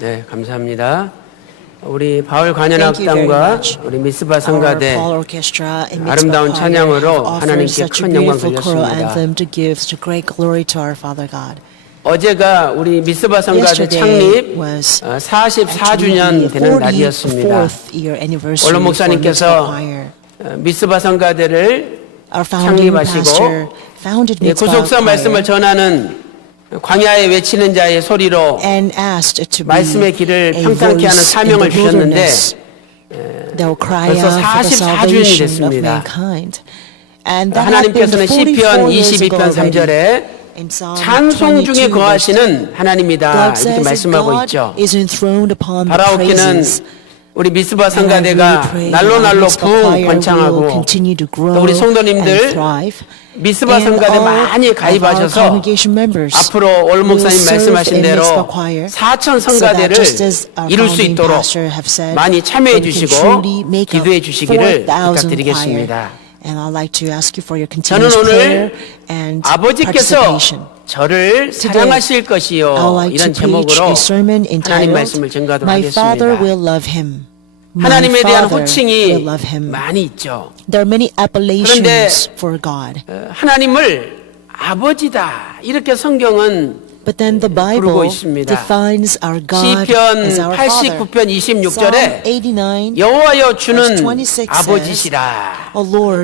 네, 감사합니다. 우리 바울 관현악단과 우리 미스바 성가대 아름다운 찬양으로 하나님께 큰 영광 돌렸습니다. 어제가 우리 미스바 성가대 창립 44주년 되는 날이었습니다. 원로 목사님께서 미스바 성가대를 창립하시고 구속사 말씀을 전하는 광야에 외치는 자의 소리로 말씀의 길을 평탄케 하는 사명을 주셨는데 벌써 44주년이 됐습니다. 하나님께서는 시편 22편 3절에 찬송 중에 거하시는 하나님이다 이렇게 말씀하고 있죠. 바라옵기는 우리 미스바 성가대가 날로 부흥 번창하고 또 우리 성도님들 미스바 성가대 많이 가입하셔서 앞으로 올 목사님 말씀하신 대로 4천 성가대를 이룰 수 있도록 많이 참여해 주시고 기도해 주시기를 부탁드리겠습니다. 저는 오늘 아버지께서 저를 사랑하실 것이요 이런 제목으로 하나님 말씀을 전가하도록 하겠습니다. 하나님에 대한 호칭이 많이 있죠. 그런데 하나님을 아버지다 이렇게 성경은 부르고 있습니다. 시편 89편 26절에 여호와여 주는 아버지시라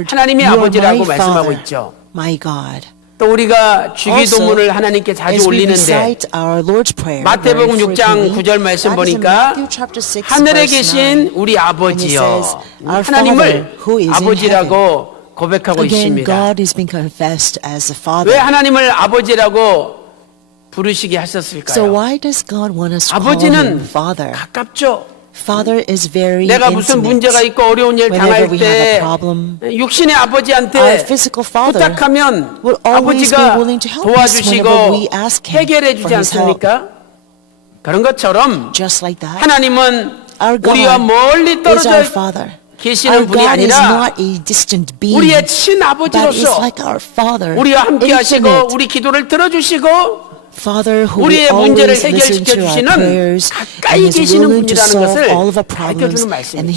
하나님의 아버지라고 말씀하고 있죠. 또 우리가 주기도문을 하나님께 자주 올리는데 마태복음 6장 9절 말씀 보니까 하늘에 계신 우리 아버지여 하나님을 아버지라고 고백하고 있습니다. 왜 하나님을 아버지라고 부르시게 하셨을까요? 아버지는 가깝죠. 내가 무슨 문제가 있고 어려운 일 당할 때 육신의 아버지한테 부탁하면 아버지가 도와주시고 해결해 주지 않습니까? 그런 것처럼 하나님은 우리와 멀리 떨어져 계시는 분이 아니라 우리의 친아버지로서 우리와 함께 하시고 우리 기도를 들어주시고 우리의 문제를 해결시켜 주시는 가까이 계시는 분이라는 것을 밝혀주는 말씀입니다.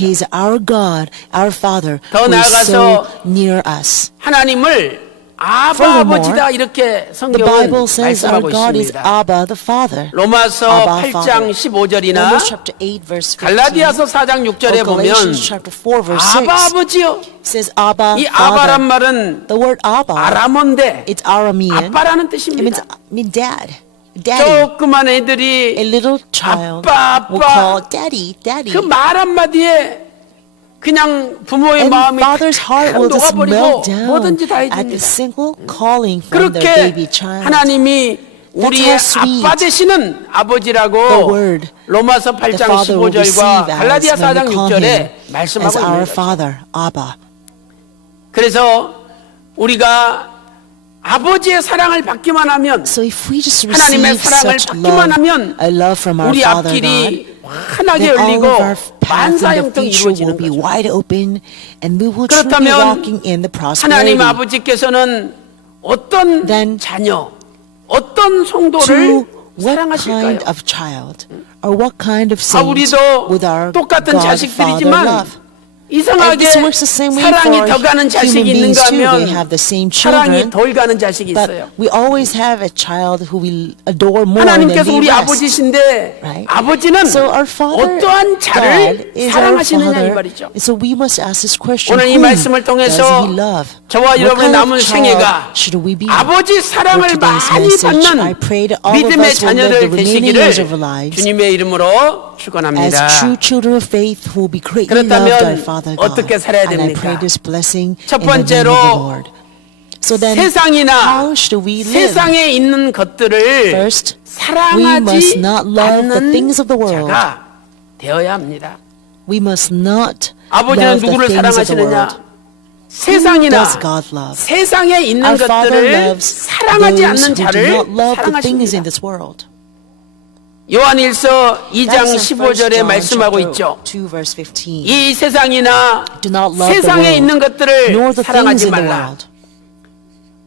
더 나아가서 하나님을 아버지다 이렇게 성경은 말씀하고 있습니다. 로마서 8장 15절이나 갈라디아서 4장 6절에 보면 아버지요 이 아바란 말은 아람어인데 아빠라는 뜻입니다. 조그만 애들이 아빠 그 말 한마디에 그냥 부모의 마음이 녹아버리고 뭐든지 다 해줍니다. 그렇게 하나님이 우리의 아빠 되시는 아버지라고 로마서 8장 15절과 갈라디아 4장 6절에 말씀하고 있는 거죠. 그래서 우리가 아버지의 사랑을 받기만 하면 하나님의 사랑을 받기만 하면 우리 앞길이 환하게 열리고 만사형통이 이루어지는 거죠. 그렇다면 하나님 아버지께서는 어떤 자녀, 어떤 성도를 사랑하실까요? 우리도 똑같은 자식들이지만 이상하게 사랑이 더 가는 자식이 있는가 하면 사랑이 덜 가는 자식이 있어요. 하나님께서 우리 아버지신데 아버지는 어떠한 자를 사랑하시느냐 이 말이죠. 오늘 이 말씀을 통해서 저와 여러분의 남은 생애가 아버지 사랑을 많이 받는 믿음의 자녀들 되시기를 주님의 이름으로 축원합니다. 그렇다면 어떻게 살아야 됩니까? 첫 번째로 세상이나 세상에 있는 것들을 사랑하지 않는 자가 되어야 합니다. 아버지는 누구를 사랑하시느냐? 세상이나 세상에 있는 것들을 사랑하지 않는 자를 사랑하십니다. 요한일서 2장 15절에 말씀하고 있죠. 이 세상이나 세상에 있는 것들을 사랑하지 말라.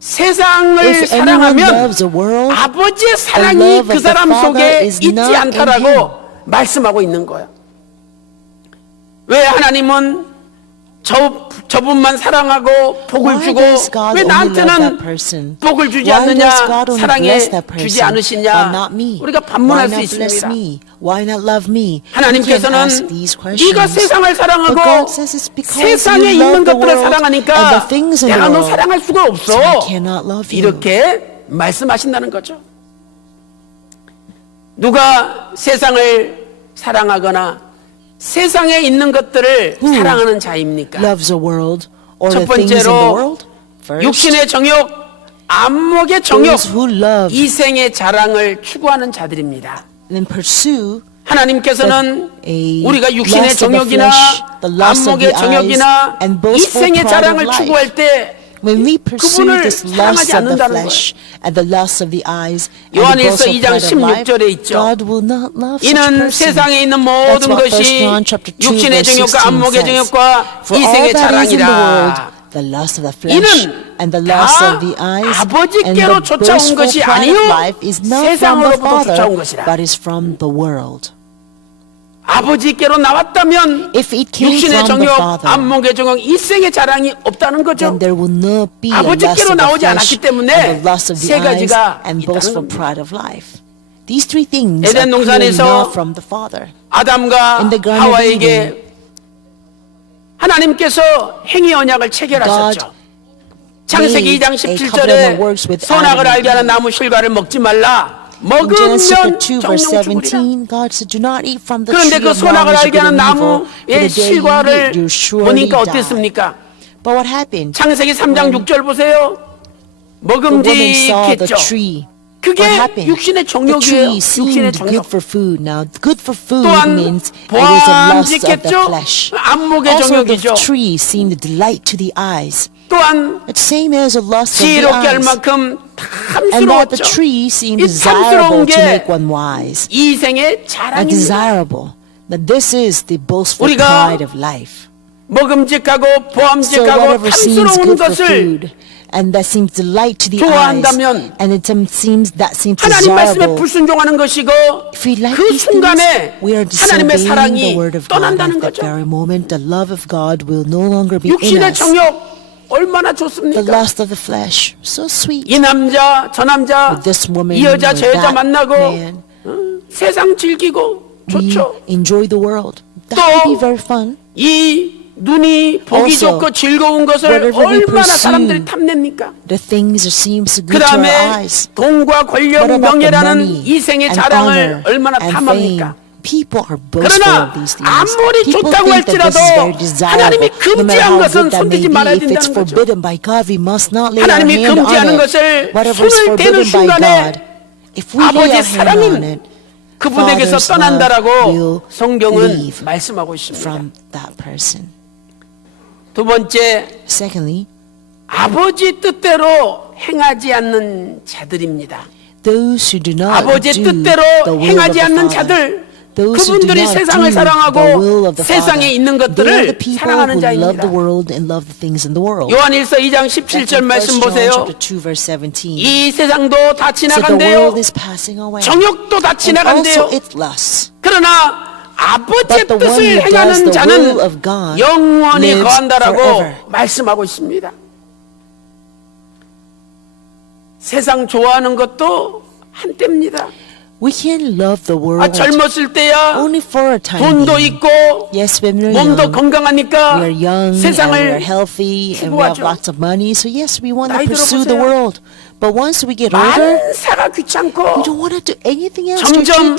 세상을 사랑하면 아버지의 사랑이 그 사람 속에 있지 않다라고 말씀하고 있는 거야. 왜 하나님은 저분만 사랑하고 복을 주고 왜 나한테는 복을 주지 않느냐, 사랑해 주지 않으시냐, 우리가 반문할 수 있습니다. 하나님께서는 네가 세상을 사랑하고 세상에 있는 것들을 사랑하니까 내가 너 사랑할 수가 없어, 이렇게 말씀하신다는 거죠. 누가 세상을 사랑하거나 세상에 있는 것들을 사랑하는 자입니까? 첫 번째로 육신의 정욕, 안목의 정욕, 이생의 자랑을 추구하는 자들입니다. 하나님께서는 우리가 육신의 정욕이나 안목의 정욕이나 이생의 자랑을 추구할 때 그분을 사랑하지 않는다는 거예요. 요한일서 2장 16절에 있죠. 이는 세상에 있는 모든 것이 육신의 정욕과 안목의 정욕과 이생의 자랑이라. 이는 다 아버지께로 쫓아온 것이 아니요 세상으로부터 쫓아온 것이라. 아버지께로 나왔다면 육신의 정욕, 안목의 정욕, 이생의 자랑이 없다는 거죠. 아버지께로 나오지 않았기 때문에 세 가지가 있다는 겁니다. 에덴 동산에서 아담과 하와에게 하나님께서 행위 언약을 체결하셨죠. 창세기 2장 17절에 선악을 알게 하는 나무 실과를 먹지 말라. 먹으면 정령 죽으리라. 그런데 그 선악을 알게 하는 나무의 실과를 보니까 어땠습니까? 창세기 3장 6절 보세요. 먹음직했죠. 그게 육신의 정욕이에요. 육신의 정욕. 또한 보암직했죠. 안목의 정욕이죠. 또한 지혜롭게 할 만큼 탐스러웠죠. 이 탐스러운 게 이생의 자랑입니다. 우리가 먹음직하고 보암직하고 탐스러운 것을 좋아한다면 하나님 말씀에 불순종하는 것이고 그 순간에 하나님의 사랑이 떠난다는 거죠. 육신의 정욕 얼마나 좋습니까? 이 남자 저 남자 이 여자 저 여자 만나고 세상 즐기고 좋죠. 또 이 눈이 보기 좋고 즐거운 것을 얼마나 사람들이 탐냅니까? 그 다음에 돈과 권력, 명예라는 이생의 자랑을 얼마나 탐합니까? 그러나 아무리 좋다고 할지라도 하나님이 금지한 것은 손대지 말아야 된다는 거죠. 하나님이 금지하는 것을 손을 대는 순간에 아버지의 사랑은 그분에게서 떠난다라고 성경은 말씀하고 있습니다. 두 번째, 아버지 뜻대로 행하지 않는 자들입니다. 아버지의 뜻대로 행하지 않는 자들, 그분들이 세상을 사랑하고 세상에 있는 것들을 사랑하는 자입니다. 요한일서 2장 17절 말씀 보세요. 이 세상도 다 지나간대요. 정욕도 다 지나간대요. 그러나 아버지의 뜻을 행하는 자는 영원히 거한다라고 말씀하고 있습니다. 세상 좋아하는 것도 한때입니다. 젊었을 때야 돈도 있고 몸도 건강하니까 세상을 추구하죠. 나이 들어보세요. 만사가 귀찮고 점점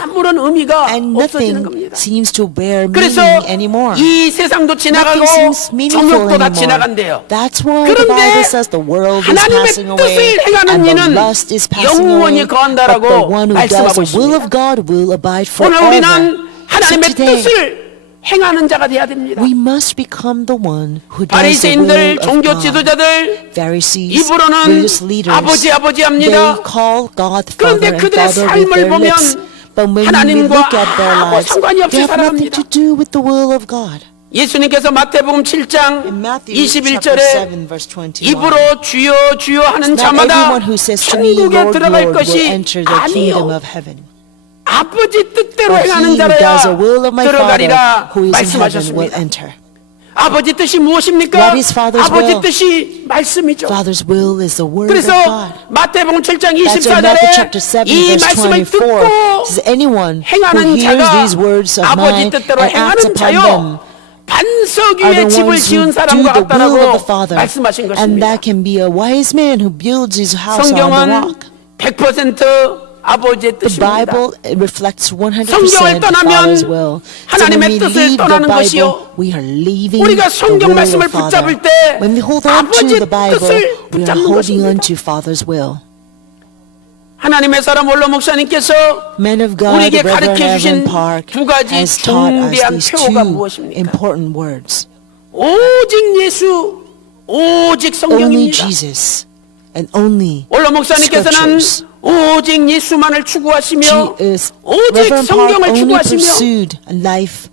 아무런 의미가 없어지는 겁니다. 그래서 이 세상도 지나가고 정욕도 다 지나간대요. 그런데 하나님의 뜻을 행하는 이는 영원히 거한다라고 말씀하고 있습니다. 오늘 우리는 하나님의 뜻을 행하는 자가 되어야 됩니다. 바리새인들, 종교 지도자들 입으로는 아버지 아버지 합니다. 그런데 그들의 삶을 보면 하나님과 아무 상관이 없이 살아갑니다. 예수님께서 마태복음 7장 21절에 입으로 주여 주여 하는 자마다 천국에 들어갈 것이 아니요 아버지 뜻대로 But 행하는 he who 자라야 does the will of my Father 들어가리라 who is in heaven will 말씀하셨습니다. enter. 아버지 뜻이 무엇입니까? What is Father's 아버지 will? 뜻이 말씀이죠. Father's will is the word of 그래서 God. 마태복음 7장 That's why Matthew 24절에 chapter 7 이 verse 말씀을 24 듣고 says anyone who 행하는 hears 자가 these words of 아버지 mine 뜻대로 and acts 행하는 upon 자요 them 반석 are 위에 the 집을 ones who 지은 do 사람과 the will of 같다라고 the Father. 말씀하신 And 것입니다. that can be a wise man who builds his house on the 성경은 rock. 100% 아버지의 The 뜻입니다. Bible reflects 100% 성경을 the 떠나면 Father's will. So when 하나님의 we 뜻을 leave the 떠나는 것이요. Bible, we are leaving 우리가 the 성경 will 말씀을 of Father. 붙잡을 때 When we hold on to 아버지 the Bible, 뜻을 we are 붙잡는 holding on 것입니다. to Father's will. 하나님의 사람 원로 목사님께서 Men of God, 우리에게 Reverend 가르쳐 주신 Evan Park 두 가지 has taught us 중대한 these 표어가 two 무엇입니까? important words. 오직 예수, 오직 Only 성경입니다. Jesus and only 원로 목사님께서는 Scriptures. 오직 예수만을 추구하시며 오직 Reverend Park 성경을 only 추구하시며 pursued a life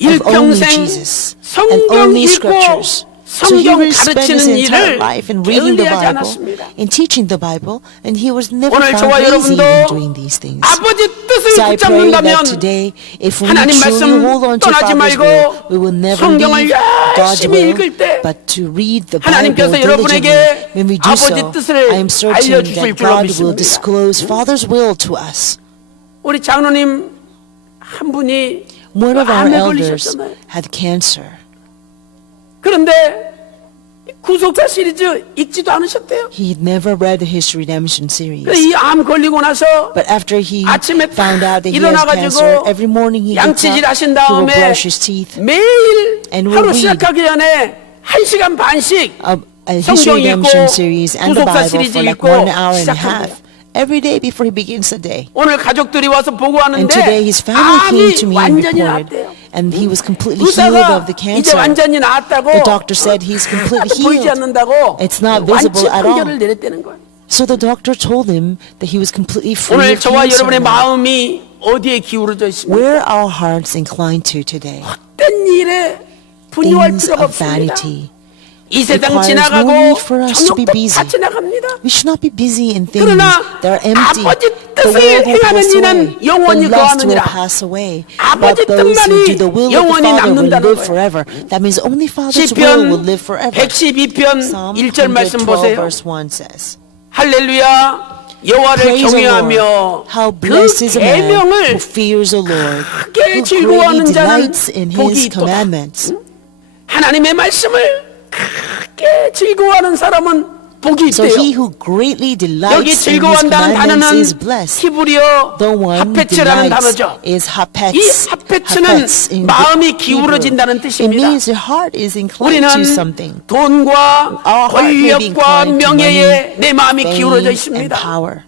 of only 일평생 Jesus and 성경 only 읽고 Scriptures. So he 성경 really spent his 가르치는 entire 일을 life in reading the 게을리하지 Bible, 않았습니다. in teaching the Bible, and he was never 오늘 found 저와 lazy 여러분도 in doing these things. 아버지 뜻을 So I pray that 붙잡는다면 today, if we 하나님 truly 말씀 hold on to 떠나지 Father's 말고 will, we will never 성경을 leave God's 열심히 will, 읽을 때 but to read the Bible 하나님께서 diligently. 여러분에게 When we do 아버지 so, 뜻을 I am certain 알려주실 that 줄로 God will 믿습니다. disclose Father's will to us. 우리 장로님 한 분이 One of our 암에 elders 걸리셨잖아요. had cancer. 그런데 구속사 시리즈 읽지도 않으셨대요. He never read the History Redemption series. 이 암 걸리고 나서 But after he 아침에 found out that he has cancer, 일어나가지고 every morning he gets 양치질 up, 하신 he will 다음에 brush his teeth. 매일 And will 하루 read 시작하기 전에 1시간 반씩 A 성경 History 읽고 Redemption series and the 구속사 Bible 시리즈 for like 읽고 1 hour and a 시작합니다. half every day before he begins the day. 오늘 가족들이 와서 And 보고하는데 today his family came to 암이 me and 완전히 reported, 나았대요. and he was completely healed of 의사가 the 이제 cancer. 완전히 나았다고 The doctor said he's completely 보이지 healed. 않는다고 It's not 완치 visible at all. 판결을 내렸다는 거예요. So the doctor told him that he was completely free 오늘 of 저와 cancer. 여러분의 마음이 어디에 기울어져 있습니까? Where are our hearts inclined to today? 헛된 일에 분유할 Things 필요가 of 없습니다. vanity. 이 세상 requires 지나가고 no need for us to be 저녁도 busy. 다 지나갑니다. We should not be busy in things 그러나 that are empty. 아버지 The 뜻을 world will 행하는 pass 이는 away. 영원히 The lust will 거하느니라. pass away. 아버지 But those who do the will of 뜻만이 the 영원히 Father will 남는다는 live 거예요. forever. That means only Father's will will 시편 live forever. 112편 Psalm 1절 말씀 112 보세요. verse 1 says, 할렐루야 여호와를 Praise the 경외하며 Lord. How 그 blessed is a man 계명을 who fears the Lord, 크게 who 즐거워하는 greatly 자는 delights in 복이 his 있도다. commandments. 하나님의 말씀을 크게 즐거워하는 사람은 복이 So 있대요. he who greatly 여기 delights in his 즐거워한다는 commandments is 단어는 blessed. 히브리어 The one 하페츠라는 delights 단어죠. is 이 hapetz. 하페츠는 Hapetz in 마음이 Hebrew. 기울어진다는 It 뜻입니다. means your heart is inclined 우리는 to something. 돈과 Our heart may be 권력과 inclined to 명예에 money, 내 마음이 기울어져 fame, and 있습니다. power.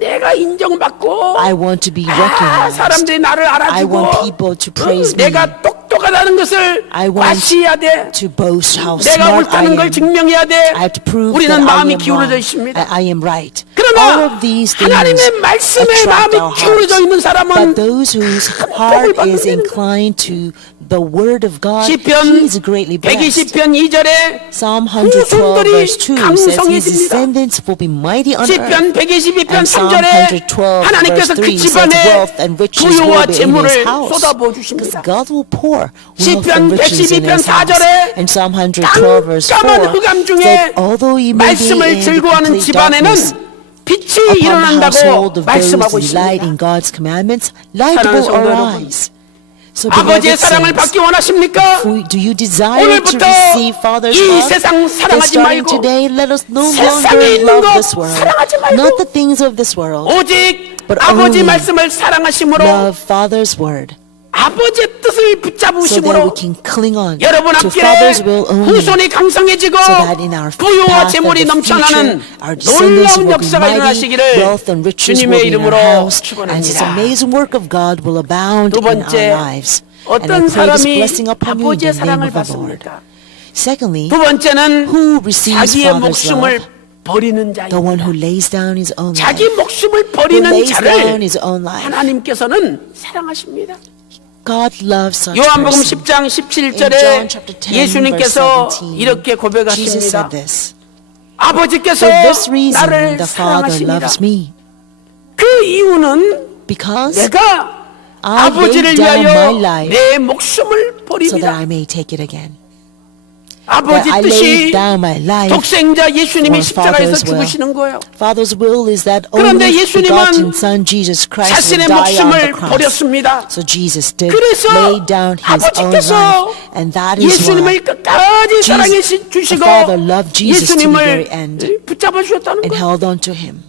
내가 인정받고 I want to be recognized. 사람들이 나를 I 알아주고 want people to praise me. 내가 똑똑하다는 것을 I want 과시해야 돼. to boast how 내가 smart I 옳다는 걸 am. 증명해야 돼. I have to prove that 우리는 I 마음이 am 기울어져 wrong, 있습니다. that I am right. All 그러나 of these things 하나님의 말씀에 attract 마음이 our 기울어져 hearts. 있는 But 사람은 those whose 복을 heart 받는 is 거예요. inclined to the word of God, he 시편 is greatly blessed. 120편 2절에 Psalm 112 후손들이 verse 2 says his 강성해집니다. descendants will be mighty on earth. 시편 122편 And Psalm 3절에 112 하나님께서 verse 그 3 says 집안에 wealth and riches will 부유와 be in 재물을 his house. 쏟아부어 Because 주십니다. God will pour wealth 시편 and riches in 112편 his house. 4절에 And Psalm 112 verse 4 깜깜한 흑암 중에 said, although you may be 말씀을 in the 즐거워하는 complete 집안에는 darkness, 빛이 upon the 일어난다고 household of those 말씀하고 who delight 있습니다. in God's commandments, light 사랑하는 will 성도 여러분, arise. So beloved 아버지의 사랑을 saints, 받기 원하십니까? do you desire to 오늘부터 receive Father's 이 love? 세상 Then 사랑하지 starting 말고 today, let us no 세상에 longer 있는 love 것 this world, 사랑하지 말고 not the things of this world, 오직 but 아버지 only 말씀을 사랑하심으로 love Father's word, 아버지의 뜻을 so that we 붙잡으심으로 can cling on 여러분 to 앞길에 Father's will only, 후손이 강성해지고 so that in our 부유와 path of 재물이 the 넘쳐나는 future, our descendants 놀라운 will be 역사가 mighty, 일어나시기를 wealth and riches will 주님의 be in our 이름으로 house, and this 축원합니다. amazing work of God will abound 두 in our 번째, lives. And I 어떤 pray this 사람이 blessing upon you in 아버지의 the name 사랑을 of the Lord. 받습니까? Secondly, 두 번째는 who receives 자기의 Father's 목숨을 love? 버리는 The one 자입니다. who lays down his own 자기 life. 목숨을 Who 버리는 lays 자를 down his own life. 하나님께서는 사랑하십니다. God loves such 요한복음 person. 10장 In John 17절에 chapter 10, 예수님께서 verse 17, 이렇게 Jesus 고백하십니다. said this. 아버지께서 For this reason 나를 the Father 사랑하십니다. loves me, 그 이유는 because 내가 I 아버지를 laid down 위하여 my life 내 목숨을 so that 버립니다. I may take it again. 아버지 That I 뜻이 laid down my life 독생자 예수님이 for 십자가에서 Father's will. 죽으시는 거예요. Father's will is that 그런데 only 예수님은 begotten Son Jesus Christ will 자신의 die on the 목숨을 cross. 버렸습니다. So Jesus did 그래서 lay down His own 아버지께서 life, and that is 예수님을 why 끝까지 사랑해 the 주시고 Father loved Jesus to the very 예수님을 end 붙잡아 주셨다는 and 거예요. held on to Him.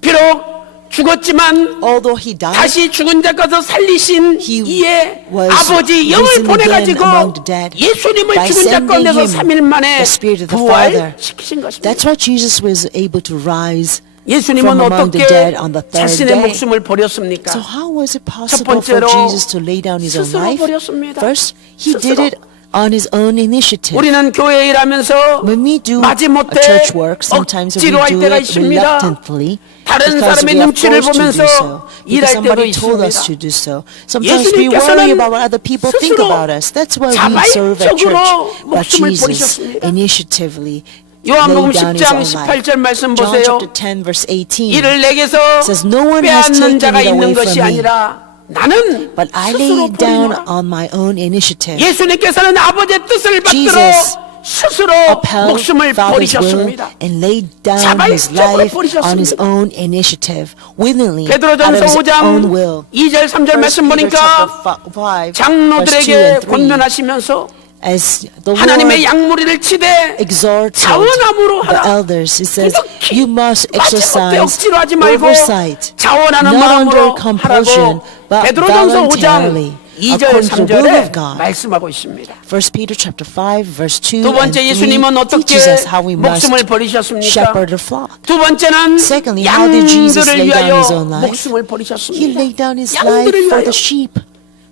비록 죽었지만 Although He died, 다시 죽은 자 가서 살리신 He 이에 was 아버지 영을 risen again 보내가지고 among the dead 예수님을 by 죽은 자 sending 가운데서 him 3일 만에 the Spirit of the Father. 부활시키신 것입니다. That's why Jesus was able to rise 예수님은 from among the 어떻게 dead on the third 자신의 day. 목숨을 버렸습니까? So how was it possible for 번째로 Jesus to lay down His own 스스로 life? 버렸습니다. First, He 스스로. did it on His own initiative. 우리는 교회 일하면서 When we do a 마지못해 church work, sometimes we 억지로 할 do 때가 it 있습니다. reluctantly 다른 because 사람의 we are 눈치를 forced to do 보면서 so. Because 일할 때도 somebody told us 있습니다. to do so. Sometimes we worry 예수님께서는 about what other people think 스스로 about us. That's why we serve at 자발적으로 church. But 목숨을 Jesus 버리셨습니다. initiatively 요한복음 laid down His 10장 own life. 18절 말씀 John 보세요. chapter 10 verse 18 이를 내게서 says, "No one has 빼앗는 taken 자가 it 있는 away 것이 from me, 아니라 나는 but I 스스로 lay it down 버리노라." on my own initiative." 예수님께서는 아버지의 뜻을 받들어 Jesus 스스로 upheld 목숨을 Father's will 버리셨습니다. and laid down His 자발적으로 life 버리셨습니다. on His own initiative, willingly, out of 베드로전서 His 5장 own will. 2절 3절 1 말씀 Peter 보니까 chapter 5, verse 2 장로들에게 and 3, 권면하시면서 as the 하나님의 Lord 양무리를 치되 exhorted 자원함으로 the 하라. elders, He says, 부득히 you must 마지못해 exercise 억지로 하지 말고 oversight, 자원하는 not 마음으로 under compulsion, 하라고 but 베드로전서 5장 voluntarily, 2절 according to the will of 3절에 God. 말씀하고 있습니다. 1 Peter chapter 5, verse 2 두 and 번째 3 예수님은 어떻게 teaches us how we must 목숨을 버리셨습니까? shepherd the flock. 두 번째는 Secondly, how did Jesus 양들을 lay down 위하여 His own life? 목숨을 He 버리셨습니다. laid down His life 양들을 for 위하여. the sheep,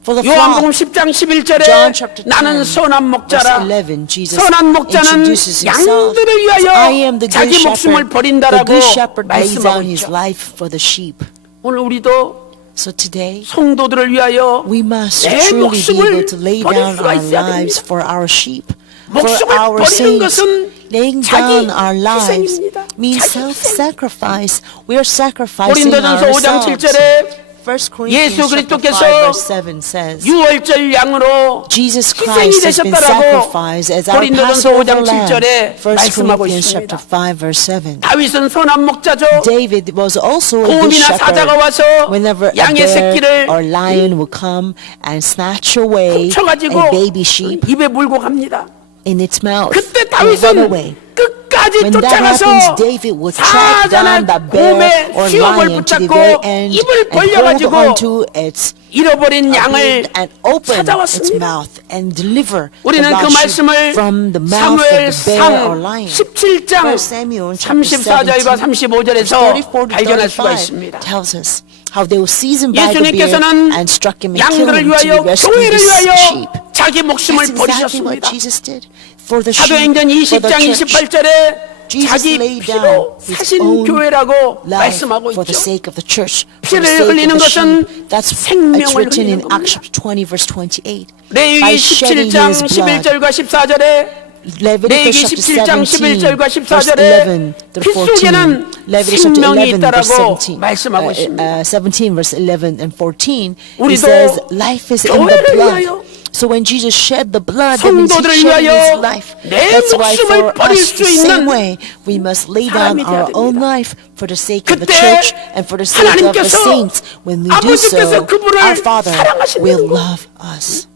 for the 요한복음 flock. 10장 11절에 John chapter 10, 나는 선한 목자라. verse 11, Jesus 선한 목자는 introduces Himself. 양들을 위하여 I am the good 자기 목숨을 shepherd. The 버린다라고 good shepherd lays 말씀하고 down His 있죠. life for the sheep. 오늘 우리도 So today, 성도들을 위하여 we must 내 truly be 목숨을 able to lay 버릴 down 수가 our 있어야 lives 됩니다. for our sheep, for 목숨을 our 버리는 saints. 것은 Laying 자기 down our lives 희생입니다. means 자기 희생. self-sacrifice. We are sacrificing 고린도전서 5장 ourselves. 7절에 1 Corinthians 예수 chapter 5 그리스도께서 verse 7 says, 유월절 양으로 Jesus 희생이 Christ has been 되셨다라고 sacrificed as our 고린도전서 Passover 5장 lamb. 7절에 1 말씀하고 Corinthians 있습니다. chapter 5 verse 7. 다윗은 선한 목자죠. David was also a good 곰이나 사자가 shepherd. 와서 Whenever a 양의 bear 새끼를 or lion would come and snatch away 훔쳐가지고 a baby sheep 입에 물고 갑니다. in its mouth 그때 and run 다윗은 away. 끝까지 When that 쫓아가서 happens, David would track down 사자나 the bear 곰의 or 수염을 lion to the 붙잡고 very end 입을 and hold 벌려가지고 onto its 잃어버린 양을 and open its 찾아왔습니다. mouth and deliver the 우리는 그 lost sheep 말씀을 from the mouth of the bear or 사무엘상 lion. 17장 1 Samuel chapter 34절과 35절에서 34 to 발견할 수가 35 있습니다. tells us how they were seasoned by the bear 예수님께서는 and struck him and killed 양들을 him to 위하여 rescue 교회를 the 위하여 sheep. 자기 목숨을 That's exactly what 버리셨습니다. Jesus did for the sheep, 사도행전 for the 20장 church. 28절에 Jesus 자기 laid 피로 down his 사신 own 교회라고 life 말씀하고 for the 있죠. sake of the church, for 피를 the sake of 흘리는 the 것은 sheep. That's 생명을 it's written in 흘리는 Acts 겁니다. chapter 20 verse 28. 레위기 By shedding 17장 his blood. 11절과 14절에 Leviticus 레위기 chapter 17장 11절과 17 verse 11 14절에 to 피 14. 속에는 Leviticus chapter 생명이 11 verse 있다라고 17. 말씀하고 있습니다. 17 verse 11 and 14. It 우리도 says life is in the 교회를 blood. 위하여 So when Jesus shed the blood, that means 성도들을 he shed 위하여 his life. 내 That's why 목숨을 for 버릴 us, 수 the same 있는 way, we must lay down 사람이 돼야 our own 됩니다. life for the sake of the 그때 church and for the sake of the 하나님께서 saints. When we do so, 아버지께서 그분을 our Father 사랑하신다는 will 거. love us.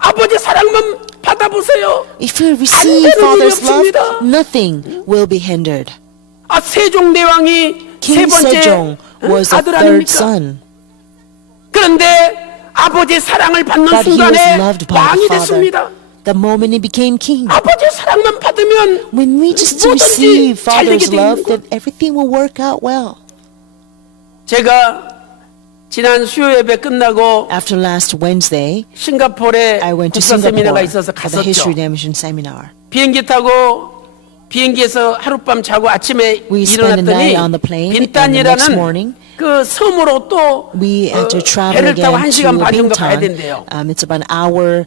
아버지 사랑만 받아보세요. If we receive 안 되는 일이 Father's love, 없습니다. nothing will be hindered. 아, 세종대왕이 세 King 번째 Sejong was a 아들 third 아닙니까? son, 그런데 아버지의 사랑을 받는 but he was 순간에 loved by 왕이 the Father. 됐습니다. The moment he became king. 아버지의 사랑만 받으면 When we just 뭐든지 receive 잘 되게 Father's 돼 love, 있는 거. then everything will work out well. 제가 지난 수요 예배 끝나고 After last Wednesday, 싱가포르에 I went to 국사 세미나가 Singapore 있어서 for the History 갔었죠. Redemption Seminar. 비행기 타고 비행기에서 하룻밤 자고 아침에 We spent a 일어났더니 night on the plane, and the next morning, 빈탄이라는 그 섬으로 또 We had to travel 배를 타고 again 1시간 to 반 정도 가야 Bintan. 된대요. It's about an hour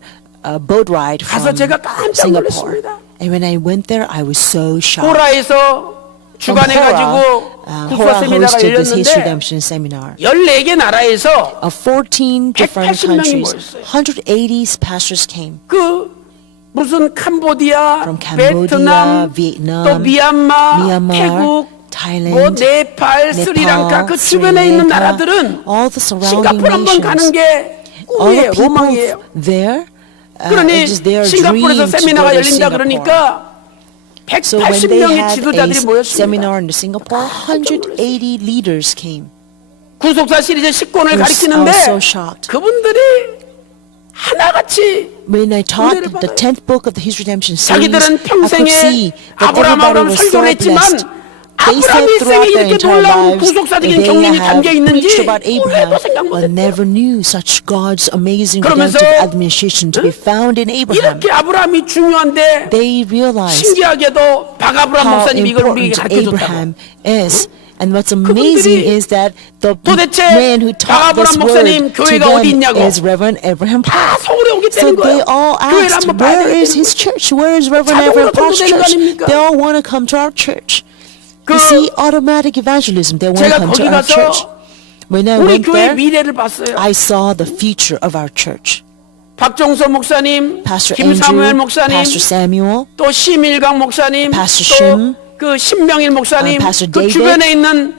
boat ride 가서 from 제가 깜짝 Singapore. 놀랐습니다. And when I went there, I was so shocked. 고라에서 주관해가지고 구수화 세미나가 hosted this His 열렸는데 Redemption Seminar. 14개 나라에서 Of 14 different 180명이 countries, 모였어요. 180 pastors came. 그 무슨 캄보디아, From Cambodia, 베트남, Vietnam, 또 미얀마, Myanmar, 태국, Thailand, 뭐 네팔, 스리랑카 그 주변에 있는 나라들은 all the surrounding 싱가포르 한번 nations. 가는 게 All the 꿈이에요, people 로망이에요. there, 그러니 it is their 싱가포르에서 dream to 세미나가 go to 열린다 Singapore. 그러니까 So when they 180명의 had 지도자들이 a 모였습니다. seminar in Singapore, 180 leaders came. 구속사 시리즈 10권을 I was 가리키는데 so shocked. 그분들이 하나같이 When I taught 은혜를 the 받아요. 10th book of the His Redemption series, 자기들은 I could see 평생에 that 아브라함 everybody was so 설교를 했지만 blessed. They 아브라함 said 일생에 throughout their 이렇게 entire 놀라운 lives that 구속사적인 they 경륜이 have 담겨 있는지 preached about 오해도 Abraham, 생각 but 못했대요. never knew such God's amazing 그러면서 redemptive administration to be found in Abraham. 이렇게 아브라함이 중요한데 They realized 신기하게도 박아브라함 how 목사님이 이걸 우리에게 important 가르쳐줬다고. Abraham is. And what's amazing is that the 도대체 man who taught this 박아브라함 word 목사님 to 교회가 어디 them 있냐고. is Reverend Abraham 다 Park. 서울에 오게 So 되는 they 거예요. all 교회를 asked, 한번 봐야 where is 되는 his 거예요. church? Where is Reverend 자동으로 Abraham Park's 통도되는 거 church? 아닙니까? They all want to come to our church. 그 You see, automatic evangelism. They want to 제가 come to 거기 our 가서 church. When I 우리 went 교회 there, 미래를 봤어요. I saw the future of our church. 박종서 목사님, Pastor 김사무엘 Andrew, 목사님, Pastor Samuel, 또 심일강 목사님, Pastor Shim, 또그 신명일 목사님, Pastor 그 David, 주변에 있는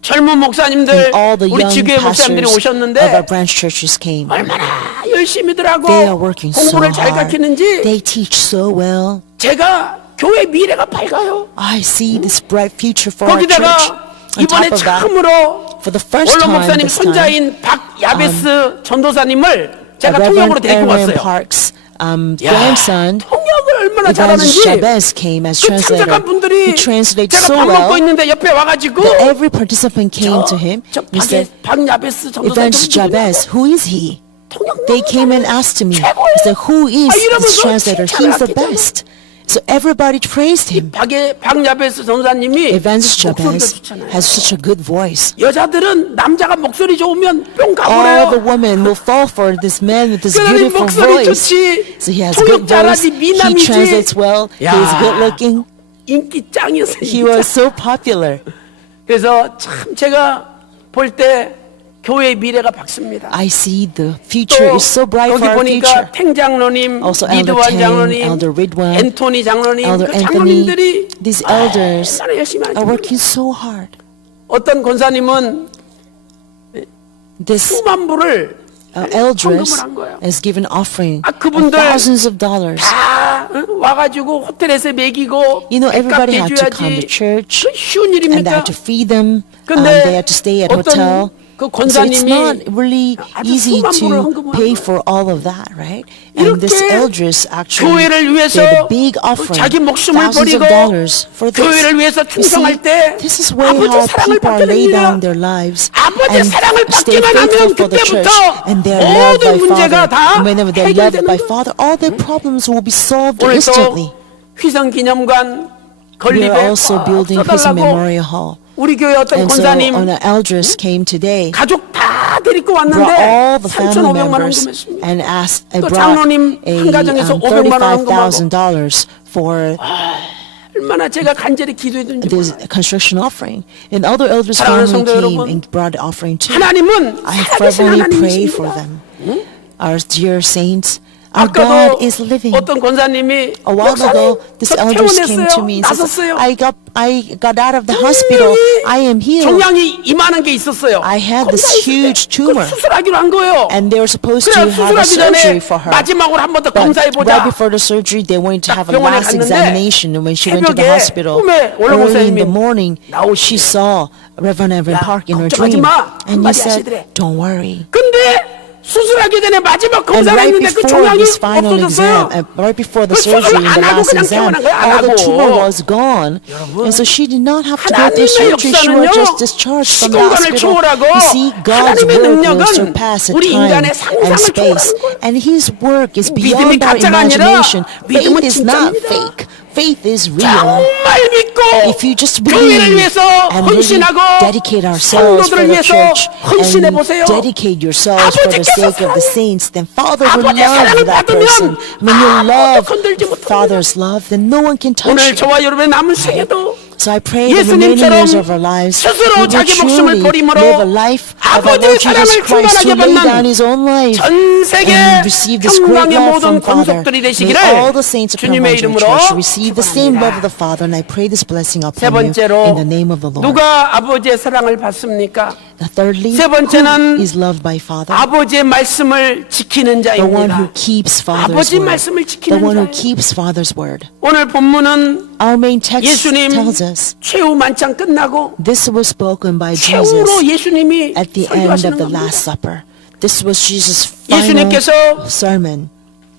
젊은 목사님들, and all the 우리 young 지교회 목사님들이 pastors of our 오셨는데 branch churches came. 얼마나 열심히들 하고 They are working so 공부를 잘 hard. 가르치는지 They teach so well. 제가 교회 미래가 밝아요. I see this bright future for our church. 거기다가 On 이번에 top of that, 처음으로 for the first 원로 time 목사님 this time, 손자인 박야베스 전도사님을 제가 통역으로 Reverend 데리고 Aaron 왔어요. Park's 야, grandson, 통역을 얼마나 Evangelist 잘하는지 Jabez came as 그 translator. 참석한 분들이 He translates 제가 so 밥 먹고 well 있는데 옆에 와가지고 that every participant came to him 저 and said, 박야베스 전도사 Evangelist Jabez, who is he? They came and asked me, I said, who is this translator? He's the best. So everybody praised him. 박야베스 전도사님이 Evangelist 목소리가 Jabez 좋잖아요. has such a good voice. 여자들은 남자가 목소리 좋으면 뿅 All the 가버려요. women will fall for this man with this 그러니 beautiful 목소리 voice. 좋지, So he has good 통역 voice. 잘하지, He 미남이지. translates well. He is 야. good looking. 인기 짱이었어요. He 진짜. was so popular. 그래서 참 제가 볼 때 교회의 미래가 밝습니다. I see the future 또 is so bright 거기 for our 보니까 future. 탱 장로님, Also Elder 리드완 Tang, 장로님, Elder Ridwan, 앤토니 장로님, Elder 그 Anthony, 장로님들이 these elders 얼마나 열심히 are 하는지. working so hard. 어떤 권사님은 This 수만 불을 elders 헌금을 한 거예요. has given offering 아, of 그분들 thousands of dollars. 다 와가지고 호텔에서 먹이고 You know, 밥값 everybody had to come to 대줘야지. church 그 쉬운 and they 일입니까? had to feed them. 근데 They had to stay at hotel. 어떤 그 So it's not 권사님이 really 아주 easy 수만 불을 to 헌금을 pay 한 for all of that, right? And this 이렇게 elders actually 교회를 위해서 gave a big offering, 자기 목숨을 thousands 버리고 of dollars for this. 교회를 위해서 You see, 충성할 때 this is way 아버지 how 사랑을 people 받게 are lay 됩니다. down their lives 아버지 and 사랑을 stay 받기만 faithful 하면 for the church. 그때부터 And they are loved 모든 by 문제가 Father. 다 And whenever they're loved 해결되는 by 거예요. Father, all their problems will be solved 오늘 instantly. 또 휘성기념관 We 건립에 are also building Prison 써달라고 Memorial Hall. 우리 교회 어떤 And so 권사님 when the elders came today, 가족 다 데리고 brought 왔는데 all the family 3,500만 원 members 헌금했습니다. and asked and 또 brought 장로님 한 가정에서 500만 원 헌금하고 $35,000 for 얼마나 제가 간절히 기도했는지 this 몰라요. construction offering. And other elders' 사랑하는 family 성도 came 여러분, and brought the offering too. 하나님은 I 살아계신 fervently pray for 하나님이십니다. them. Our dear saints, our God 아까도 is living. 어떤 권사님이 A while ago, this 저 elders came to 퇴원했어요. me and said, 나섰어요. I got out of the hospital. I am healed. 종양이 이만한 게 있었어요. I had this 검사했을 때 huge tumor. 그 수술하기로 한 거예요. And they were supposed 그래 to have a 수술하기 surgery 전에 for her. 마지막으로 한 번 더 But 검사해 right 보자. before the surgery, they went to have a 병원에 last 갔는데 examination. And when she went to the 새벽에 hospital, 꿈에 원로 early in the 목사님이 morning, she saw Reverend Evan 야, Park in her 걱정하지 dream. 마. And he 한마디 said, 하시더래. don't worry. 근데 수술하기 전에 마지막 And 검사를 right 했는데 그 before 종양이 this final exam, 없어졌어요. right before the 그 surgery 수술을 in the 안 하고 last 그냥 exam, 퇴원한 거야, 안 all the 하고. tumor was gone. And so she did not have to go through 하나님의 surgery. She was 역사는요, just discharged from the 시공간을 hospital. 초월하고 You see, God's 하나님의 work will 능력은 surpass 우리 time 인간의 and 상상을 space. 초월하는 거예요. And His work is 믿음이 beyond our 가짜가 아니라 imagination. 믿음은 Faith is not 진짜입니다. fake. Faith is real. 정말 믿고 If you just 교회를 believe 위해서 and really 헌신하고 dedicate ourselves for 성도들을 the 위해서 church 헌신해 and 보세요. dedicate yourselves for the 아버지께서 sake of the saints, then Father will 아버지의 사랑을 love that 받으면 person. When you 아무도 love 건들지 못합니다. Father's love, then no one can touch 오늘 you. 저와 여러분의 남은 생에도 So I pray that the remaining 예수님처럼 years of our lives we 스스로 will 자기 목숨을 truly 버림으로 live a life of our 아버지의 Lord Jesus 사랑을 Christ who 충만하게 laid down 받는 His own life 전 세계 and receive this great 평강의 love 모든 from Father. 권속들이 May 되시기를 all the saints of 주님의 Pentecost 이름으로 Church receive the same love 축복합니다. of the Father, and I pray this blessing 세 upon you 번째로 in the name of the Lord. 누가 아버지의 사랑을 받습니까? Thirdly, 세 번째는 who is loved by Father? 아버지의 말씀을 지키는 The one who 자입니다. keeps Father's 아버지 word. 말씀을 The 지키는 one who 자예요. keeps Father's word. 오늘 본문은 Our main text 예수님 tells us 최후 만찬 끝나고 this was spoken by 최후로 Jesus 예수님이 at the end 설교하시는 of the 겁니다. Last Supper. This was Jesus' final 예수님께서 sermon.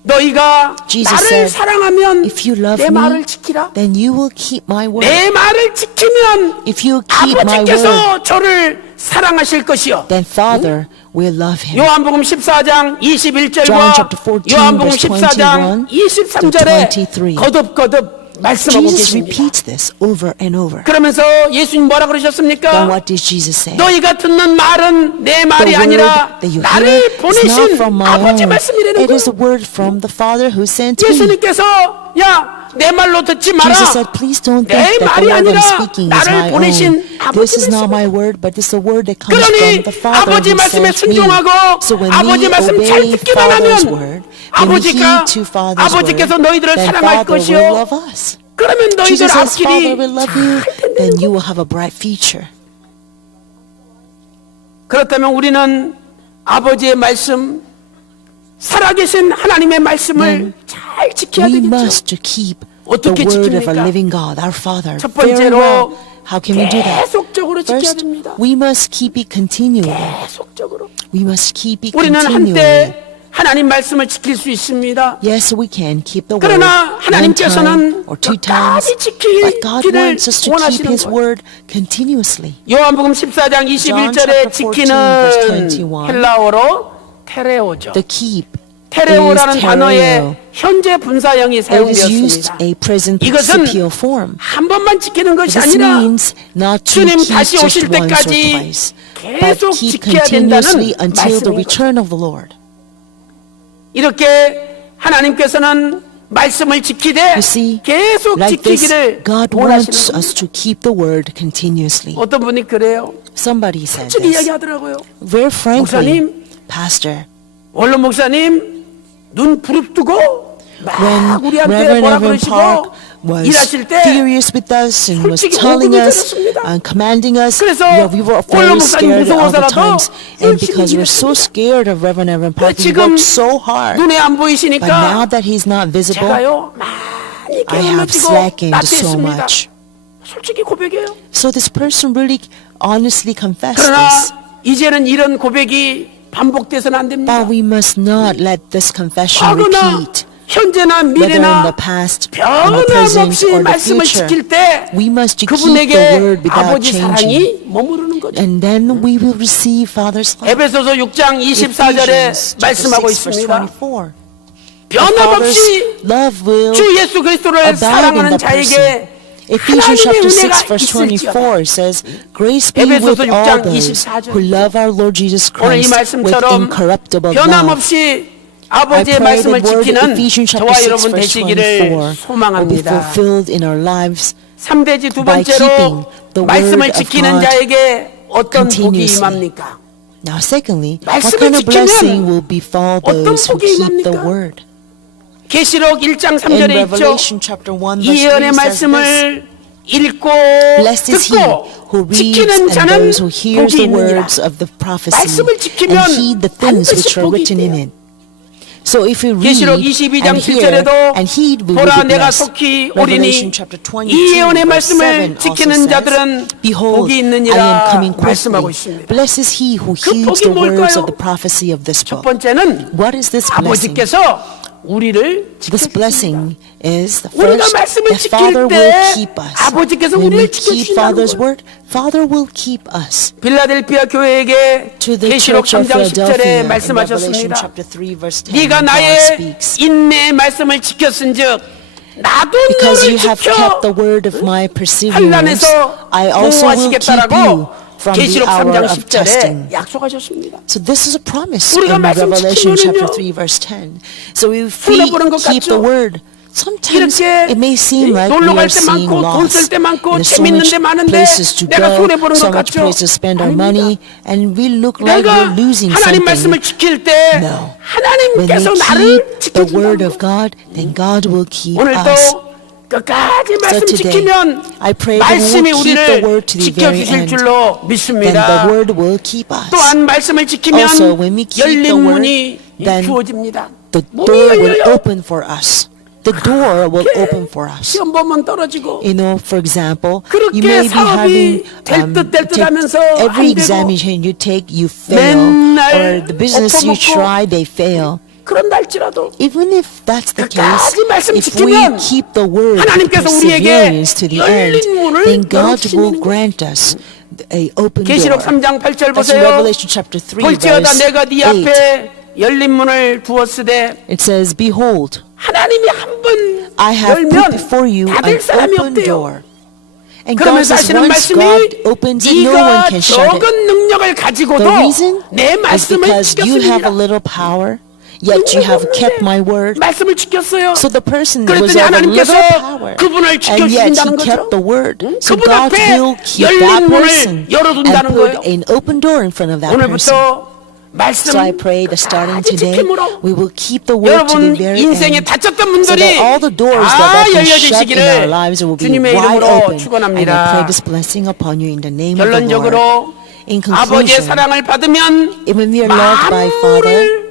너희가 Jesus 나를 said, 사랑하면 If you love 내 말을 me, 지키라. then you will keep my word. 내 말을 지키면 If you keep my word, 아버지께서 저를 사랑하실 것이요. then Father will love him. 요한복음 14장 21절과 John chapter 14, 요한복음 verse 14장 21 23절에 23. 거듭거듭 말씀하고 Jesus 계십니다. repeats this over and over. 그러면서 예수님 뭐라 Then 그러셨습니까? what did Jesus say? 너희가 듣는 말은 내 말이 The word 아니라 that you hear 나를 is not 보내신 from my 아버지 own. 말씀이라는 It is a 거예요. word from the Father who sent me. 예수님께서 야 내 말로 듣지 마라. Jesus said, please don't 내 think that 말이 the word 아니라 I'm speaking is 나를 my 보내신 own. 아버지 This is not 말씀이다. my word, but it's a word that comes 그러니 from the Father 아버지 who 말씀에 sent me. 순종하고 So when 아버지 we 말씀 잘 obey 듣기만 Father's 하면 word, when we 아버지가 heed to Father's 아버지께서 word, 너희들을 then 사랑할 Father will 것이요. love us. 그러면 너희들 Jesus says, Father 앞길이 will love 잘 you, 된다는 then 거예요. you will have a bright future. 그렇다면 우리는 아버지의 말씀, 살아계신 하나님의 말씀을 잘 지켜야 We 되겠죠. must to keep the 어떻게 word of 지킵니까? our living God, our Father. 첫 Very 번째로 well. How can we do that? 계속적으로 지켜야 First, 됩니다. we must keep it continually. 계속적으로. We must keep it 우리는 continually. 한때 하나님 말씀을 지킬 수 있습니다. Yes, we can keep the word 그러나 one 하나님께서는 time or two times, 끝까지 but God 지키기를 wants us to keep 원하시는 His 거예요. word continuously. 요한복음 14장 21절에 14, verse 지키는 21. 헬라어로 테레오죠. The keep 테레오라는 is 단어에 tereo. 현재 분사형이 It is used 사용되었습니다. a present 이것은 participial form. 한 번만 지키는 것이 This 아니라 means not to 주님 keep 다시 just 오실 once or 때까지 twice, but 계속 keep 지켜야 continuously 된다는 until the 말씀인 return of the Lord. 이렇게 하나님께서는 말씀을 지키되 You see, 계속 like this, 지키기를 God 원하시는 wants 겁니다. us to keep the word continuously. 어떤 분이 그래요. Somebody said 솔직히 this. 이야기하더라고요. Very frankly, 목사님, Pastor, 원로 목사님 눈 부릅뜨고 막 when 우리한테 Reverend 뭐라 Evan 그러시고 Park was 일하실 때 furious with us and was 솔직히 telling 오금이 us 들었습니다. and commanding us, 그래서 we were 원로 very 목사님 scared all the 무서워서라도 times. And 열심히 because we're so scared of Reverend Evan Park, we 지금 worked so hard. 눈에 안 But now 보이시니까 that he's not visible, 제가요 많이 I have 게을러지고 slackened so 나태했습니다. much. 솔직히 고백해요. So this person really honestly confessed 그러나 this. 이제는 이런 고백이 반복돼서는 안 됩니다. But we must not let this confession 과거나 repeat. 현재나 Whether in 미래나 the past, in the present, 변함없이 or the 말씀을 future, 지킬 때 we must keep the 그분에게 word without 아버지 changing. 사랑이 머무르는 거죠. And then we will receive Father's love. 에베소서 6장 24절에 Ephesians chapter 말씀하고 6, verse 있습니다. 24. 변함없이 Father's love will 주 예수 그리스도를 abide in 사랑하는 the person. 자에게 Ephesians 하나님의 chapter 은혜가 6 verse 있을지어다. 24 says, Grace be 에베소서 with all 6장 those 24절. who love our Lord Jesus 오늘 이 Christ with 말씀처럼 incorruptible love. 변함없이 I 아버지의 pray 말씀을 that word 지키는 Ephesians chapter 저와 6 여러분 verse 되시기를 24 will be 소망합니다. fulfilled in our lives 3대지 두 by keeping 번째로 the 말씀을 word of 지키는 God 자에게 어떤 복이 continuously. 임합니까? Now secondly, what 말씀을 kind of 지키면 blessing will befall 어떤 those who 복이 keep the 임합니까? word? 계시록 1장 In 3절에 있죠. Revelation chapter 1 이 verse 3 예언의 says this, 말씀을 읽고 Blessed is he 듣고 who reads 지키는 and 자는 those who hears 복이 the 있느니라. words of the prophecy 말씀을 지키면 and heed the things 반드시 which are 복이 written in 있대요. it. So if we read 계시록 22장 and hear 7절에도 and heed, we will 보라 be 내가 blessed. 속히 Revelation 오리니 chapter 이 22 예언의 verse 7 말씀을 also 지키는 says, 자들은 Behold, 복이 I am 있느니라 coming 말씀하고 quickly. 있습니다. Blessed is he who 그 heeds 복이 the words 뭘까요? of the prophecy of this 첫 book. 번째는 What is this blessing? 아버지께서 우리를 This 지켜주십니다. blessing is the 우리가 first 말씀을 that Father 지킬 때 will keep us. 아버지께서 When we 우리를 keep 지켜주신다는 Father's 거예요. word, Father will keep us. 빌라델피아 교회에게 To the 계시록 church of 3장 10절에 Philadelphia, in Revelation 말씀하셨습니다. chapter 3 verse 10, 네가 God 나의 speaks. 인내의 말씀을 지켰은즉 나도 Because 너를 you have 지켜 kept the word of my perseverance, 환난에서 I also will keep you 보호하시겠다라고 from the 계시록 hour 3장 of 10절에 testing. 약속하셨습니다. So this is a promise 우리가 in 말씀 Revelation 지키면은요, chapter 3 verse 10. So if we 손해 보는 것 keep the 같죠? word, Sometimes 이렇게 it may seem like we 놀러 are 갈 때 seeing 많고 돈 loss. 쓸 때 많고 There's so 재밌는 much 데 많은데 places to 내가 go, 손해 보는 so 것 much 같죠? places to spend our 아닙니다. money, and we look like 내가 we're losing 하나님 말씀을 something. 지킬 때 No. When 하나님께서 we 나를 keep the word 지켜준다는 of God, then God will keep us. 오늘도 끝까지 So 말씀 today, 지키면 I pray that we 말씀이 will keep the 우리를 word to the very 지켜주실 end. 줄로 Then the 믿습니다. word will keep us. 또한 말씀을 지키면 Also, when we keep the 열린 word, 문이 then 주어집니다. The 문이 door will 열려요. open for us. The door will open for us. 시험 보면 떨어지고 You know, for example, you 그렇게 may be having 사업이 될 듯 될 듯 하면서 every 안 되고 examination you take, you fail, 맨날 or the business you 엎어먹고 try, they fail. 그런다 할지라도 Even if that's the case, 끝까지 말씀 if we 지키면 keep the word with 하나님께서 우리에게 perseverance to the end, 열린 문을 then God will 열어주시는 grant us a open 계시록 door. 3장 8절 That's 보세요. Revelation chapter 3, 볼지어다 verse 내가 네 8. 앞에 열린 문을 두었으되 It says, Behold, 하나님이 한 번 I have put 열면 before you an 닫을 사람이 open 없대요. door. And God 그러면서 says, 하시는 once 말씀이 God opens it, no one 네가 can shut it. 적은 능력을 가지고도 The reason 내 is 말씀을 because you have a 지켰습니다. little power, yet you have kept my word. 말씀을 지켰어요. So the person was 그랬더니 of a 하나님께서 little power, 그분을 and yet he 지켜주신다는 거죠. kept the word. So 그분 God 앞에 will keep 열린 that 문을 person 열어둔다는 and put 거예요. an open door in front of that person. 오늘부터 말씀 So I pray that starting 끝까지 today, 지킴으로 we will keep the word to the 여러분 very 인생에 end. 닫혔던 So 문들이 that all the doors 다 that have been shut in our 열려지시기를 lives will be 주님의 wide 이름으로 open. And I pray 축원합니다. this blessing upon you in the name of the Lord. 결론적으로 In 아버지의 conclusion, 사랑을 받으면 when we are loved by Father, 만물을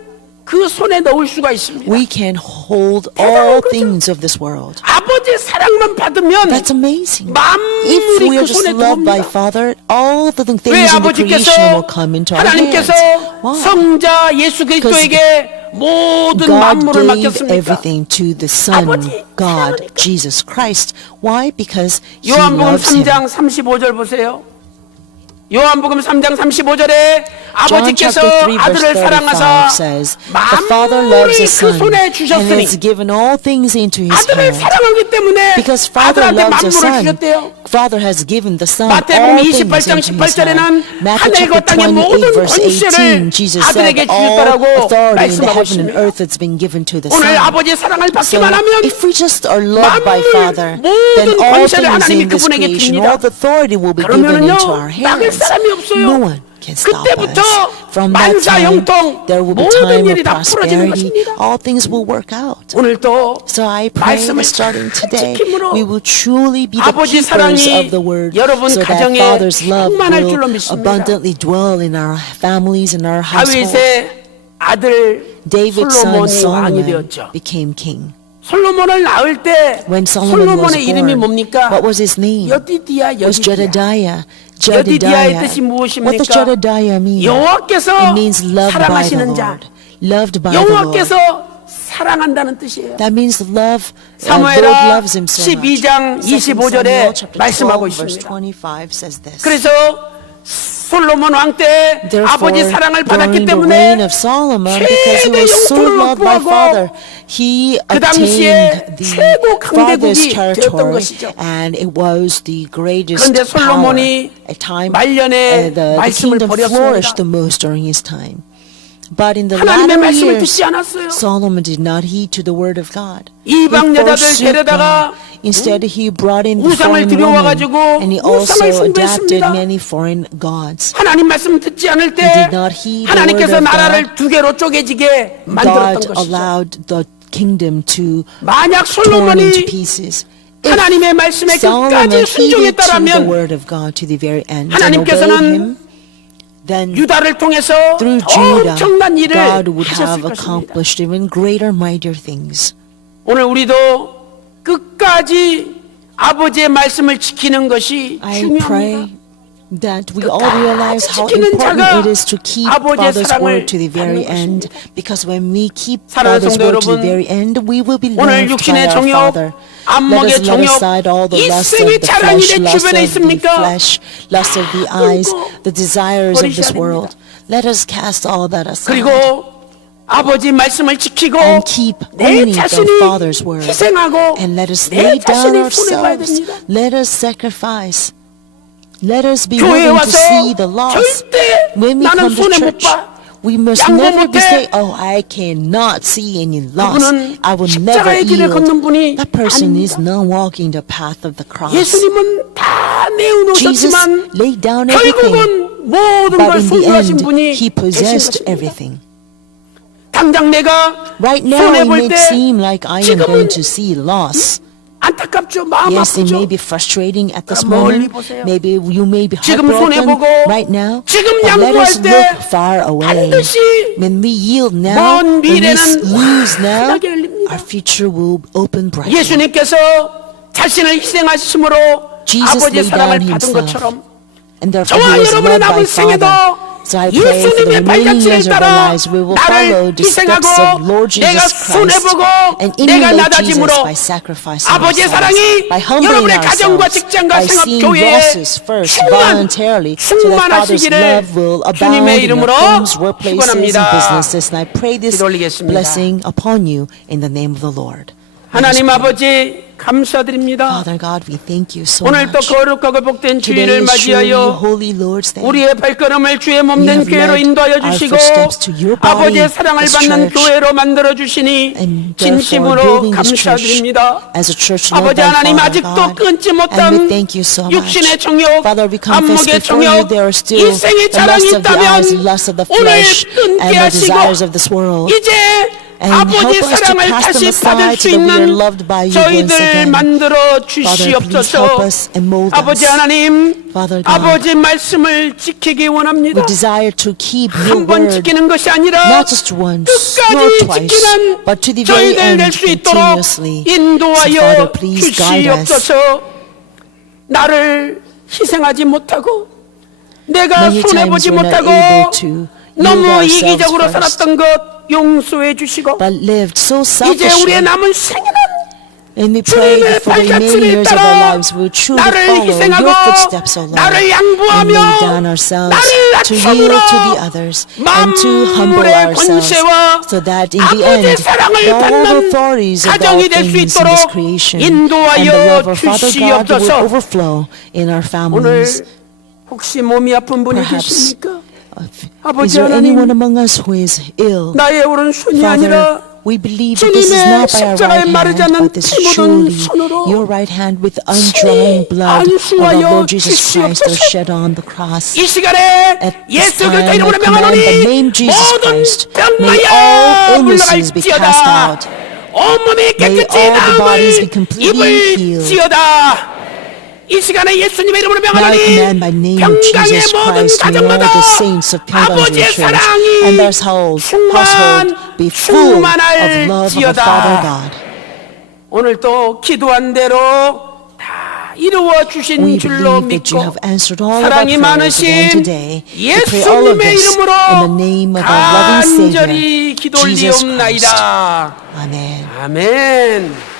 그 손에 넣을 수가 있습니다. we can hold all things of this world. 아버지의 사랑만 받으면 That's amazing. If 만물이 we are 그 just 손에 loved by 들어옵니다. Father, all the things 왜 in the 아버지께서 creation will come into our hands. 하나님께서 Why? 성자 예수 그리스도에게 모든 God 만물을 gave 맡겼습니까? everything to the Son, 아버지 God, 사랑하니까. Jesus Christ. Why? Because He 요한복음 loves Him. 3장 35절 보세요. 요한복음 3장 35절에 John 아버지께서 chapter 3 verse 아들을 35 사랑하사 says, The Father loves 만물을 the 그 Son 손에 and 주셨으니 has given all things into His 아들을 hand. 사랑하기 때문에 Because Father 아들한테 loves the 만물을 Son, 주셨대요. Father has given the Son 마태복음 all things 28장 into His 18절에는 hand. Matthew 하늘과 chapter 땅의 28 모든 verse 18, 권세를 Jesus 아들에게 said, all 주셨다라고 authority in the 말씀하고 heaven and 있습니다. earth has been given to the 오늘 Son. 아버지의 사랑을 So 받기만 하면 if we just are loved by 만물, Father, then 모든 all 권세를 things 하나님이 in this 그분에게 creation, 줍니다. all the authority will be given 그러면은요 into our 막을 hands. 사람이 없어요. No one can stop 그때부터 us. From that 만사 time, 형통 there will be 모든 time of 일이 다 풀어지는 prosperity. 것입니다. All things will work out. 오늘도 So I pray 말씀을 that starting today, 지킴으로 we will truly be the 아버지 keepers 사랑이 of the word, 여러분 so that 가정에 Father's love 충만할 줄로 will 믿습니다. abundantly dwell in our families and our household. 다윗의 아들 David's son 솔로몬이 왕이 Solomon 되었죠. became king. 솔로몬을 낳을 때 When Solomon was 솔로몬의 이름이 born, 뭡니까? what was his name? 여디디야 Was 여디디야. Jedediah. 여디디야의 Jedediah. 뜻이 무엇입니까? What does Jedediah mean? 여호와께서 It means loved by the 사랑하시는 자. Lord. Loved by the Lord. 여호와께서 사랑한다는 뜻이에요. That means love. God 사무엘하 loves him so much. 12장 25절에 말씀하고 있습니다. 25 says this. 그래서 솔로몬 왕 때 아버지 Therefore, 사랑을 받았기 during the reign 때문에 of Solomon, because he 최대 was so 영토를 loved by 확보하고 Father, he 그 당시에 obtained the 최고 farthest 강대국이 되었던 territory, 것이죠. and it was the greatest 그런데 power. 솔로몬이 At time, 말년에 the 말씀을 kingdom 버렸습니다. flourished the most during his time. But in the 하나님의 latter 말씀을 years, 듣지 않았어요. Solomon did not heed to the word of God. 이방 He 여자들 forsook 데려다가 God. Instead, he brought in the 우상을 foreign woman, 들여와가지고 and he 우상을 also adapted 숭배했습니다. many foreign gods. 하나님 말씀 듣지 않을 때 He did not heed the 하나님께서 word of 나라를 두 개로 쪼개지게 만들었던 God 것이죠. allowed the kingdom to 만약 torn into 솔로몬이 pieces. 하나님의 말씀에 Solomon 끝까지 heeded to the 순종했다라면 word of God to the very end and 하나님께서는 obeyed him, then 유다를 통해서 through Judah, 엄청난 일을 God would 하셨을 have 것입니다. accomplished even greater, mightier things. 오늘 우리도 끝까지 아버지의 말씀을 지키는 것이 I 중요합니다. pray that we all realize how 지키는 important 자가 it is to keep 아버지의 Father's 사랑을 word to the very 받는 end, 것입니다. because when we keep 사랑하는 Father's 성도 word to the 여러분, very end, we will be 오늘 loved by 육신의 our 정욕, Father. Let 안목의 us let 정욕, aside all the 이 lusts of 생의 the 자랑이 flesh, 내 lust 주변에 of the 있습니까? flesh, lust of the eyes, the desires of this 버리셔야 world. Let us cast all that aside 그리고 아버지 말씀을 지키고 and keep 내 only the 자신이 Father's word. 희생하고 And let us 내 lay down 자신을 손해봐야 ourselves. 됩니다. Let us sacrifice. Let us be 교회에 willing to 와서 see the loss. 절대 When we 나는 come to 손해 못 church, 봐. We must 양보 never be 못해. saying, "Oh, I cannot see any loss. 그분은 I will never 십자가의 길을 걷는 분이 yield." That person is 아닙니다. not walking the path of the cross. 예수님은 다 Jesus 내어놓으셨지만 laid down everything, 결국은 모든 but 걸 in the 소유하신 end, 분이 He 되신 possessed 것입니다. everything. 당장 내가 Right now, it 손해볼 may 때 seem like I am 지금은 going to see loss. 안타깝죠. 마음 Yes, it may 아프죠. be frustrating at this 그럼 멀리 moment. 보세요. Maybe you may be 지금 heartbroken 손해보고 right now. 지금 But let us 양보할 때 look far away. 반드시 When we yield now, 먼 when we 미래는 lose now, 환하게 열립니다. our future will open brightly. 예수님께서 자신을 희생하심으로 Jesus 아버지의 laid 사랑을 down 받은 himself. 것처럼 And therefore 저와 he was 여러분의 loved by 남은 생에도 Father. So I pray for the 예수님의 remaining years 발자취를 of our 따라 lives, we will follow 나를 the steps of 희생하고 Lord 내가 Jesus Christ 손해보고 and 내가 emulate Jesus 낮아짐으로 by sacrificing 아버지의 ourselves, 사랑이 by humbling 여러분의 가정과 ourselves, 직장과 by 생업 seeing 교회에 losses first voluntarily, so that Father's 충만하시기를 love will abound 주님의 in your 이름으로 homes, workplaces, and 축원합니다. businesses. And I pray this 기도 올리겠습니다. blessing upon you in the name of the Lord. 하나님 아버지 감사드립니다. Father God, we thank you so 오늘 또 much. 거룩하고 복된 Today 주일을 is truly 맞이하여 Holy Lord's Day. 우리의 발걸음을 주의 You 몸된 have 교회로 led 인도하여 our 주시고 footsteps to your body, 아버지의 사랑을 as 받는 church, 교회로 만들어 주시니 and therefore 진심으로 building this church 감사드립니다. as a church led 아버지 by 하나님 Father 아직도 God. 끊지 And we 못한 thank you so much. 육신의 정욕, Father, we confess 안목의 before you 정욕, there are still 일생의 the 자랑이 lust of the 있다면 eyes, the lust of the 오늘 flesh, 끊게 and the desires 하시고 of this world. 이제 And 아버지의 help us to 사랑을 cast them 다시 받을 aside 수 so that we are 있는 loved by you once 저희들 again. 만들어 Father, please help 주시옵소서. us and mold 아버지 us. 하나님, Father God, 아버지 말씀을 지키기 원합니다. We desire to keep your 한 번 word, 지키는 것이 아니라 not just once, nor 끝까지 twice, 지키는 but to the very 저희들 end 될 수 있도록 continuously. So 인도하여 Father, please guide us. 주시옵소서. 나를 희생하지 못하고 내가 Many 손해보지 times we're not 못하고 able to yield 너무 ourselves 이기적으로 first, 살았던 것 용서해 주시고 but lived so 이제 selfishly. 우리의 남은 생애는 And we pray that 주님의 for the remaining 발자취를 years of our 따라 lives we will truly 나를 follow 희생하고 your footsteps, O Lord, 나를 and 양보하며 lay down ourselves 나를 to 낮춤으로 yield to the others and to humble 만물의 ourselves, 권세와 so that in the 아버지의 end 사랑을 all the 받는 authorities of all 가정이 될 수 things in this 있도록 creation and the 인도하여 love of Father God will 주시옵소서. overflow in our 오늘 families. 혹시 몸이 아픈 분이 Perhaps 계십니까? Is 아버지 there anyone 하나님, among us who is ill? 나의 오른손이 Father, 아니라 we believe that this is 주님의 not by our 십자가에 right 마르지 hand, 않는 but this is 피 묻은 truly 손으로 your right hand with undrying blood of our 안수하여 Lord Jesus Christ that was 주시옵소서. shed on the cross. 이 시간에 At this 예수 time, 그리스도 I 이름으로 command the name 명하노니 Jesus 모든 Christ. May all 병마야 illnesses be cast 물러갈지어다. out. 온몸이 May 깨끗이 all the bodies be 나음을 completely healed. 입을지어다. 이 시간에 예수님의 이름으로 Now I 명하노니 command by name of 평강의 Jesus 모든 Christ, may all 가정마다 the saints of Pyongyang 아버지의 Church 사랑이 and their household be full of love of our Father God. 오늘 또 기도한 대로 다 이루어 주신 We 줄로 believe that you 믿고 have answered all of our 사랑이 prayers again 많으신 today. We pray all of 예수님의 this 이름으로 in the name of our loving Savior, 간절히 기도 Jesus Christ. 올리옵나이다. Amen. 아멘.